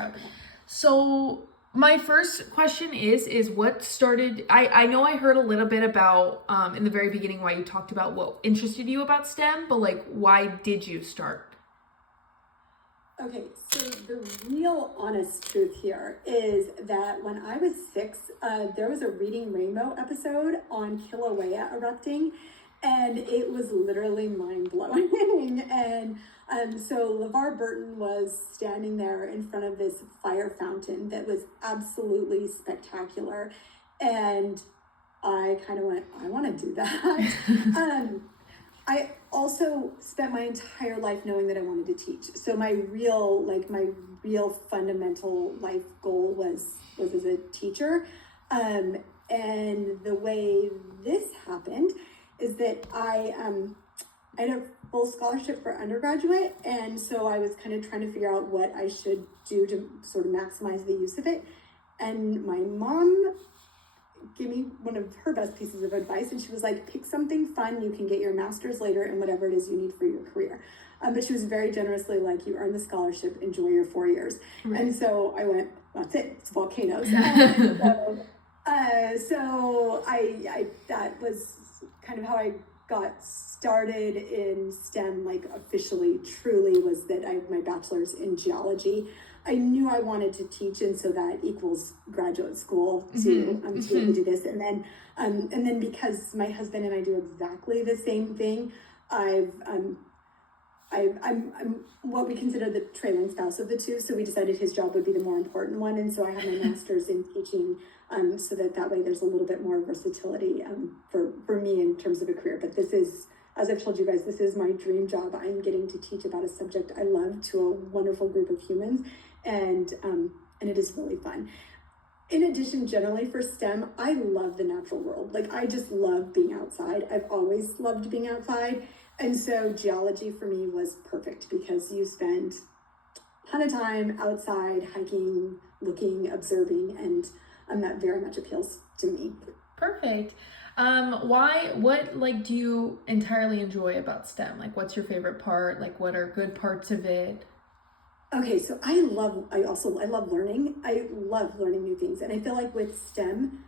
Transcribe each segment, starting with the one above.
Scout. So my first question is what started, I know I heard a little bit about in the very beginning why you talked about what interested you about STEM, but like why did you start? Okay, so the real honest truth here is that when I was 6, there was a Reading Rainbow episode on Kilauea erupting, and it was literally mind-blowing. And so LeVar Burton was standing there in front of this fire fountain that was absolutely spectacular. And I kind of went, I want to do that. I also spent my entire life knowing that I wanted to teach. So my real fundamental life goal was as a teacher. And the way this happened is that I had a full scholarship for undergraduate. And so I was kind of trying to figure out what I should do to sort of maximize the use of it. And my mom gave me one of her best pieces of advice, and she was like, pick something fun, you can get your master's later in whatever it is you need for your career. But she was very generously like, you earned the scholarship, enjoy your 4 years. Right. And so I went, that's it, it's volcanoes. So I that was kind of how I got started in STEM, like officially, truly, was that I have my bachelor's in geology. I knew I wanted to teach, and so that equals graduate school to be able to do this. And then because my husband and I do exactly the same thing, I'm what we consider the trailing spouse of the two. So we decided his job would be the more important one, and so I have my master's in teaching, so that way there's a little bit more versatility for me in terms of a career. But this is, as I've told you guys, this is my dream job. I'm getting to teach about a subject I love to a wonderful group of humans, and it is really fun. In addition, generally for STEM, I love the natural world. Like, I just love being outside. I've always loved being outside. And so geology for me was perfect because you spend a ton of time outside, hiking, looking, observing, and that very much appeals to me. Perfect. What like do you entirely enjoy about STEM? Like, what's your favorite part? Like, what are good parts of it? Okay, so I love learning. I love learning new things. And I feel like with STEM,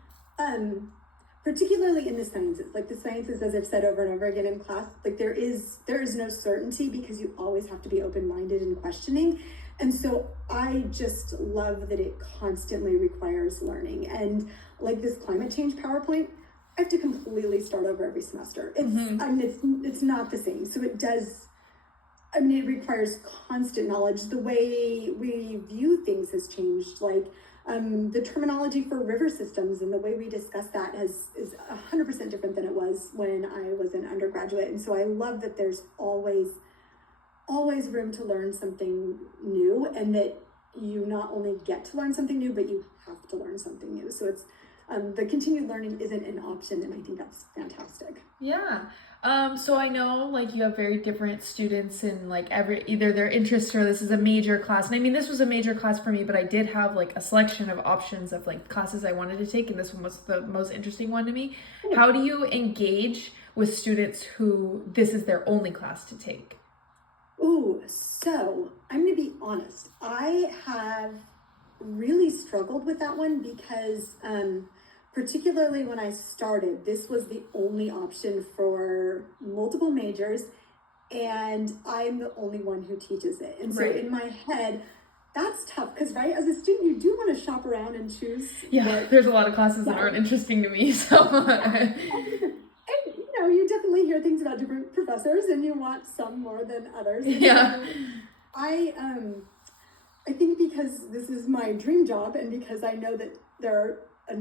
particularly in the sciences, as I've said over and over again in class, like there is no certainty because you always have to be open-minded and questioning. And so I just love that it constantly requires learning. And like this climate change PowerPoint, I have to completely start over every semester. It's not the same. So it does. It requires constant knowledge. The way we view things has changed. Like the terminology for river systems and the way we discuss that is 100% different than it was when I was an undergraduate. And so I love that there's always room to learn something new, and that you not only get to learn something new, but you have to learn something new. So it's the continued learning isn't an option, and I think that's fantastic. Yeah. So I know like you have very different students in like either their interests or this is a major class. And I mean, this was a major class for me, but I did have like a selection of options of like classes I wanted to take, and this one was the most interesting one to me. How do you engage with students who this is their only class to take? Ooh, so I'm going to be honest. I have really struggled with that one because particularly when I started, this was the only option for multiple majors, and I'm the only one who teaches it. And so in my head, that's tough because, right, as a student, you do want to shop around and choose. Yeah, there's a lot of classes that aren't interesting to me. So, and you definitely hear things about different professors, and you want some more than others. Yeah. So I think because this is my dream job, and because I know that there are a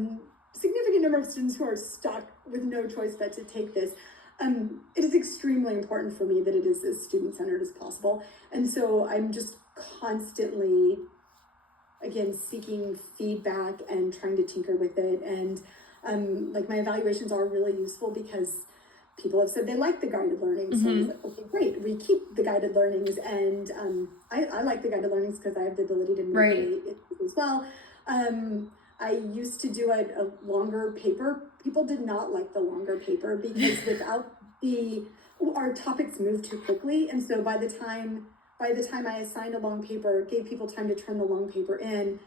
significant number of students who are stuck with no choice but to take this, it is extremely important for me that it is as student-centered as possible. And so I'm just constantly, again, seeking feedback and trying to tinker with it. And like my evaluations are really useful because people have said they like the guided learning. So I was like, okay, great, we keep the guided learnings. And I like the guided learnings because I have the ability to manipulate it as well. I used to do a longer paper. People did not like the longer paper because our topics move too quickly. And so by the time by the time I assigned a long paper, gave people time to turn the long paper in,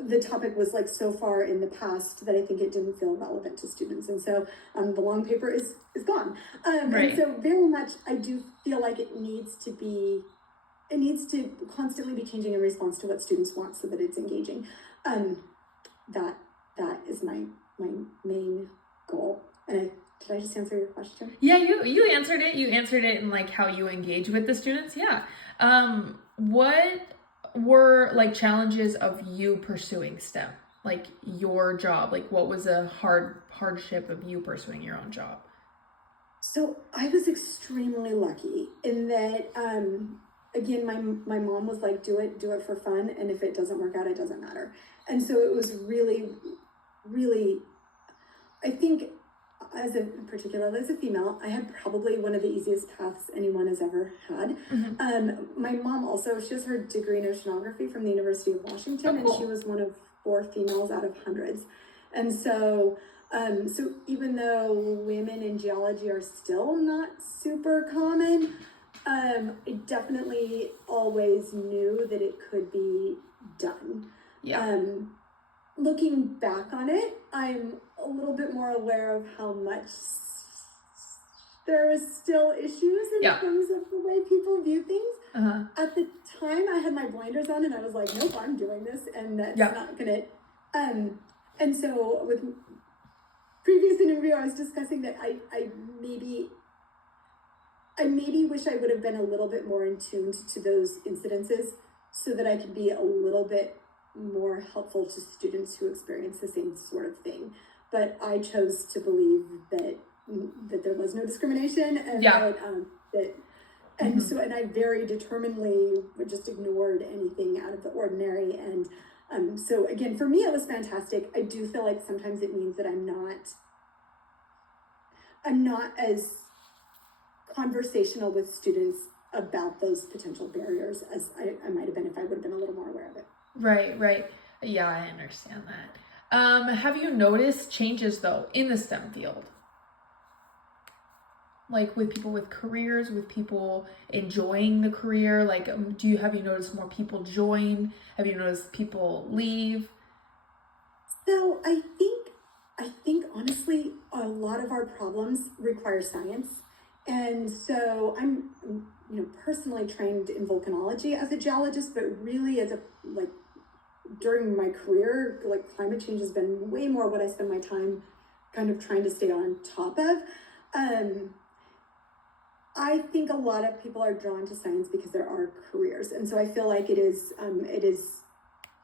the topic was like so far in the past that I think it didn't feel relevant to students. And so the long paper is gone. Right. And so very much, I do feel like it needs to constantly be changing in response to what students want so that it's engaging. That is my main goal. And did I just answer your question? Yeah, you answered it. You answered it in like how you engage with the students. Yeah. What were like challenges of you pursuing STEM? Like your job? Like what was a hardship of you pursuing your own job? So I was extremely lucky in that, again, my mom was like, do it for fun. And if it doesn't work out, it doesn't matter. And so it was really, really, I think particularly as a female, I had probably one of the easiest paths anyone has ever had. My mom also, she has her degree in oceanography from the University of Washington, and she was one of 4 females out of hundreds. And so, so even though women in geology are still not super common, I definitely always knew that it could be done. Yeah. Looking back on it, I'm a little bit more aware of how much there is still issues in terms of the way people view things. At the time, I had my blinders on and I was like, nope, I'm doing this, and that's not gonna. And so with previous interview, I was discussing that I maybe wish I would have been a little bit more in tune to those incidences so that I could be a little bit more helpful to students who experience the same sort of thing. But I chose to believe that there was no discrimination, and so I very determinedly just ignored anything out of the ordinary. And so again, for me, it was fantastic. I do feel like sometimes it means that I'm not as conversational with students about those potential barriers as I might have been if I would have been a little more aware of it. Right. Yeah, I understand that. Have you noticed changes though in the STEM field? Like with people with careers, with people enjoying the career, like have you noticed more people join? Have you noticed people leave? So I think honestly, a lot of our problems require science. And so I'm personally trained in volcanology as a geologist, but really during my career, climate change has been way more what I spend my time kind of trying to stay on top of. I think a lot of people are drawn to science because there are careers. And so I feel like it is an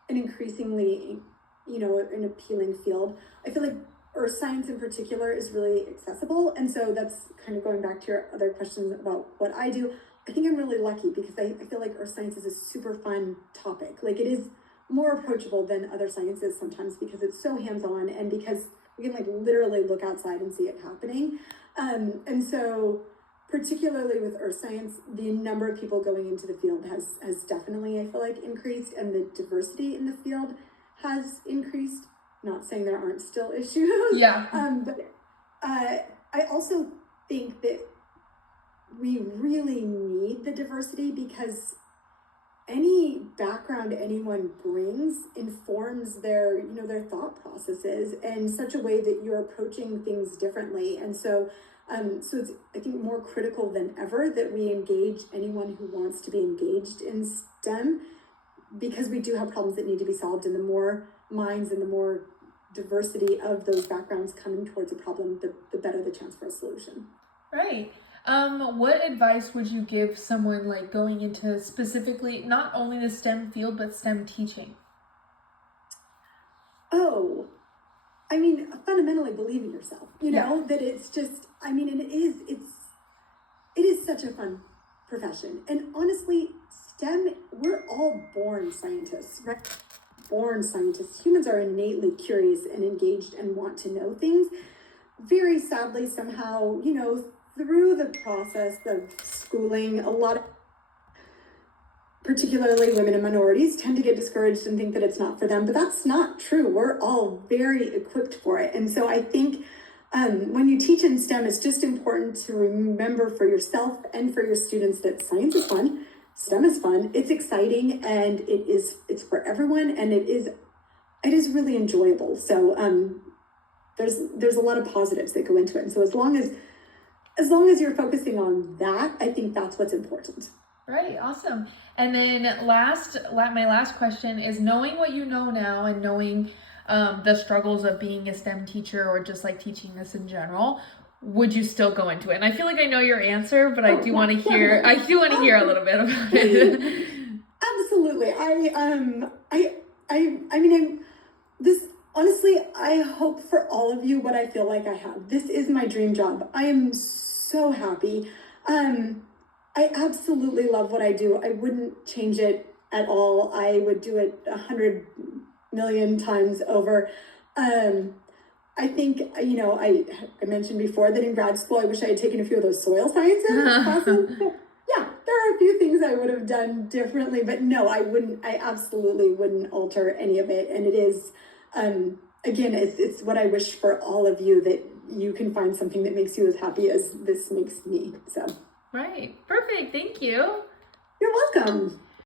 increasingly, an appealing field. I feel like earth science in particular is really accessible. And so that's kind of going back to your other questions about what I do. I think I'm really lucky because I feel like earth science is a super fun topic. Like it is more approachable than other sciences sometimes because it's so hands-on and because we can literally look outside and see it happening. And so particularly with earth science, the number of people going into the field has definitely, I feel like, increased, and the diversity in the field has increased. Not saying there aren't still issues. Yeah. But I also think that we really need the diversity because any background anyone brings informs their thought processes in such a way that you're approaching things differently. And so it's, I think, more critical than ever that we engage anyone who wants to be engaged in STEM, because we do have problems that need to be solved, and the more minds and the more diversity of those backgrounds coming towards a problem, the better the chance for a solution. Right. What advice would you give someone going into specifically not only the STEM field, but STEM teaching? Oh, I mean, fundamentally believe in yourself, that it's just, it is such a fun profession. And honestly, STEM, we're all born scientists, right? Born scientists. Humans are innately curious and engaged and want to know things. Very sadly, somehow, through the process of schooling, a lot of, particularly women and minorities, tend to get discouraged and think that it's not for them, but that's not true. We're all very equipped for it. And so I think when you teach in STEM, it's just important to remember for yourself and for your students that science is fun, STEM is fun, it's exciting, and it's for everyone, and it is really enjoyable. So there's a lot of positives that go into it. And so as long as you're focusing on that, I think that's what's important. Right, awesome. And then my last question is, knowing what you know now and knowing the struggles of being a STEM teacher or just like teaching this in general, would you still go into it? And I feel like I know your answer, but I do want to hear a little bit about it. Absolutely. I mean, this, honestly, I hope for all of you what I feel like I have. This is my dream job. I am so happy. I absolutely love what I do. I wouldn't change it at all. I would do it 100 million times over. I think, I mentioned before that in grad school, I wish I had taken a few of those soil sciences classes. Yeah, there are a few things I would have done differently, but no, I absolutely wouldn't alter any of it. And it is, again, it's what I wish for all of you, that you can find something that makes you as happy as this makes me. So. Right. Perfect. Thank you. You're welcome.